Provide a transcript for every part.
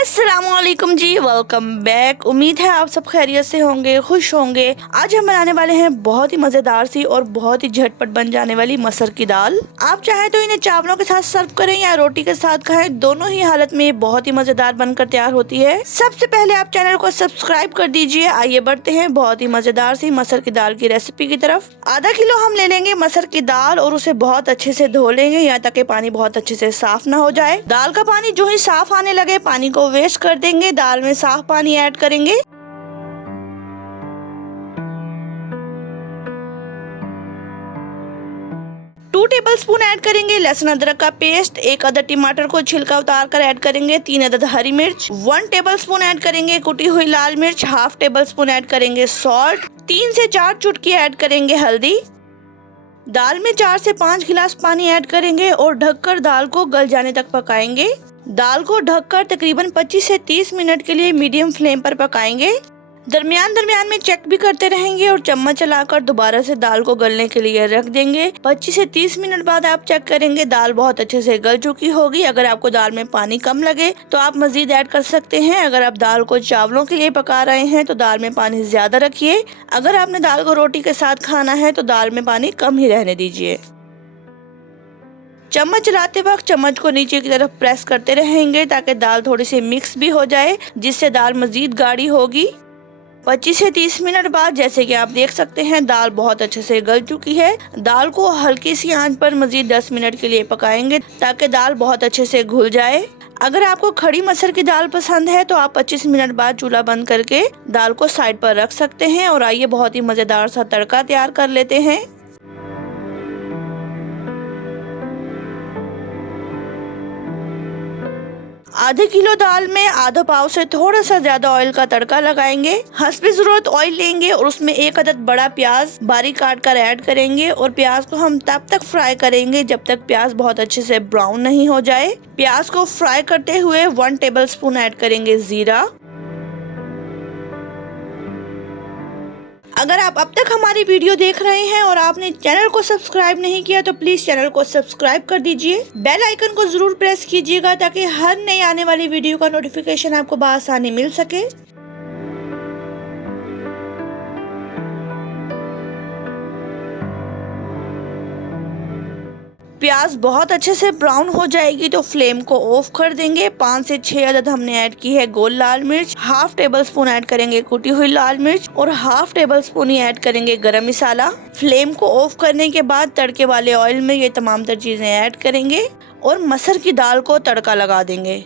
अस्सलामुअलैकुम जी, welcome back. उम्मीद है आप सब खैरियत से होंगे, खुश होंगे। आज हम बनाने वाले हैं बहुत ही मजेदार सी और बहुत ही झटपट बन जाने वाली मसर की दाल। आप चाहे तो इन्हें चावलों के साथ सर्व करें या रोटी के साथ खाएं, दोनों ही हालत में बहुत ही मजेदार बनकर तैयार होती है। सबसे पहले आप चैनल को सब्सक्राइब कर दीजिए। आइए बढ़ते हैं बहुत ही मजेदार सी मसर की दाल की रेसिपी की तरफ। आधा किलो हम ले लेंगे मसर की दाल और उसे बहुत अच्छे से धो लेंगे यहाँ तक कि पानी बहुत अच्छे से साफ ना हो जाए। दाल का पानी जो ही साफ आने लगे पानी को वेस्ट कर देंगे। दाल में साफ पानी ऐड करेंगे। टू टेबलस्पून ऐड करेंगे लहसुन अदरक का पेस्ट। एक अदद टमाटर को छिलका उतार कर ऐड करेंगे। 3 अदद हरी मिर्च। 1 टेबलस्पून ऐड करेंगे कुटी हुई लाल मिर्च। हाफ टेबलस्पून ऐड करेंगे सॉल्ट। 3 से 4 चुटकी ऐड करेंगे हल्दी। दाल में 4 से 5 गिलास पानी ऐड करेंगे और ढककर दाल को गल जाने तक पकाएंगे। दाल को ढककर तकरीबन 25 से 30 मिनट के लिए मीडियम फ्लेम पर पकाएंगे। दरमियान दरमियान में चेक भी करते रहेंगे और चम्मच चलाकर दोबारा से दाल को गलने के लिए रख देंगे। 25 से 30 मिनट बाद आप चेक करेंगे दाल बहुत अच्छे से गल चुकी होगी। अगर आपको दाल में पानी कम लगे तो आप मजीद ऐड कर सकते हैं। अगर आप दाल को चावलों के लिए पका रहे हैं तो दाल में पानी ज्यादा रखिए। अगर आपने दाल को रोटी के साथ खाना है तो दाल में पानी कम ही रहने दीजिए। चम्मच चलाते वक्त चम्मच को नीचे की तरफ प्रेस करते रहेंगे ताकि दाल थोड़ी सी मिक्स भी हो जाए, जिससे दाल मजीद गाढ़ी होगी। 25 से 30 मिनट बाद जैसे कि आप देख सकते हैं दाल बहुत अच्छे से गल चुकी है। दाल को हल्की सी आंच पर मजीद 10 मिनट के लिए पकाएंगे ताकि दाल बहुत अच्छे से घुल जाए। अगर आपको खड़ी मसर की दाल पसंद है तो आप 25 मिनट बाद चूल्हा बंद करके दाल को साइड पर रख सकते हैं। और आइए बहुत ही मजेदार सा तड़का तैयार कर लेते हैं। आधे किलो दाल में आधा पाव से थोड़ा सा ज्यादा ऑयल का तड़का लगाएंगे। हस्बे जरूरत ऑयल लेंगे और उसमें 1 अदद बड़ा प्याज बारीक काट कर ऐड करेंगे और प्याज को हम तब तक फ्राई करेंगे जब तक प्याज बहुत अच्छे से ब्राउन नहीं हो जाए। प्याज को फ्राई करते हुए 1 टेबलस्पून ऐड करेंगे जीरा। अगर आप अब तक हमारी वीडियो देख रहे हैं और आपने चैनल को सब्सक्राइब नहीं किया तो प्लीज चैनल को सब्सक्राइब कर दीजिए। बेल आइकन को जरूर प्रेस कीजिएगा ताकि हर नई आने वाली वीडियो का नोटिफिकेशन आपको बआसानी मिल सके। प्याज बहुत अच्छे से ब्राउन हो जाएगी तो फ्लेम को ऑफ कर देंगे। 5 से 6 अदद हमने ऐड की है गोल लाल मिर्च। हाफ टेबलस्पून ऐड करेंगे कुटी हुई लाल मिर्च और हाफ टेबलस्पून ही ऐड करेंगे गरम मसाला। फ्लेम को ऑफ करने के बाद तड़के वाले ऑयल में ये तमाम तर चीजें ऐड करेंगे और मसर की दाल को तड़का लगा देंगे।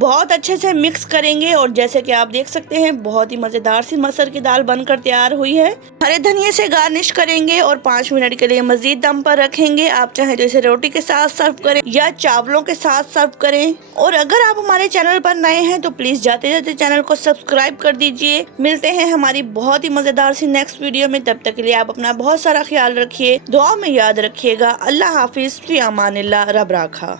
बहुत अच्छे से मिक्स करेंगे और जैसे कि आप देख सकते हैं बहुत ही मजेदार सी मसर की दाल बनकर तैयार हुई है। हरे धनिये से गार्निश करेंगे और 5 मिनट के लिए मजीद दम पर रखेंगे। आप चाहे तो इसे रोटी के साथ सर्व करें या चावलों के साथ सर्व करें। और अगर आप हमारे चैनल पर नए हैं तो प्लीज जाते जाते चैनल को सब्सक्राइब कर दीजिए। मिलते हैं हमारी बहुत ही मजेदार सी नेक्स्ट वीडियो में। तब तक के लिए आप अपना बहुत सारा ख्याल रखिए, दुआ में याद रखिएगा। अल्लाह हाफिज, फी अमानिल्लाह, रब राखा।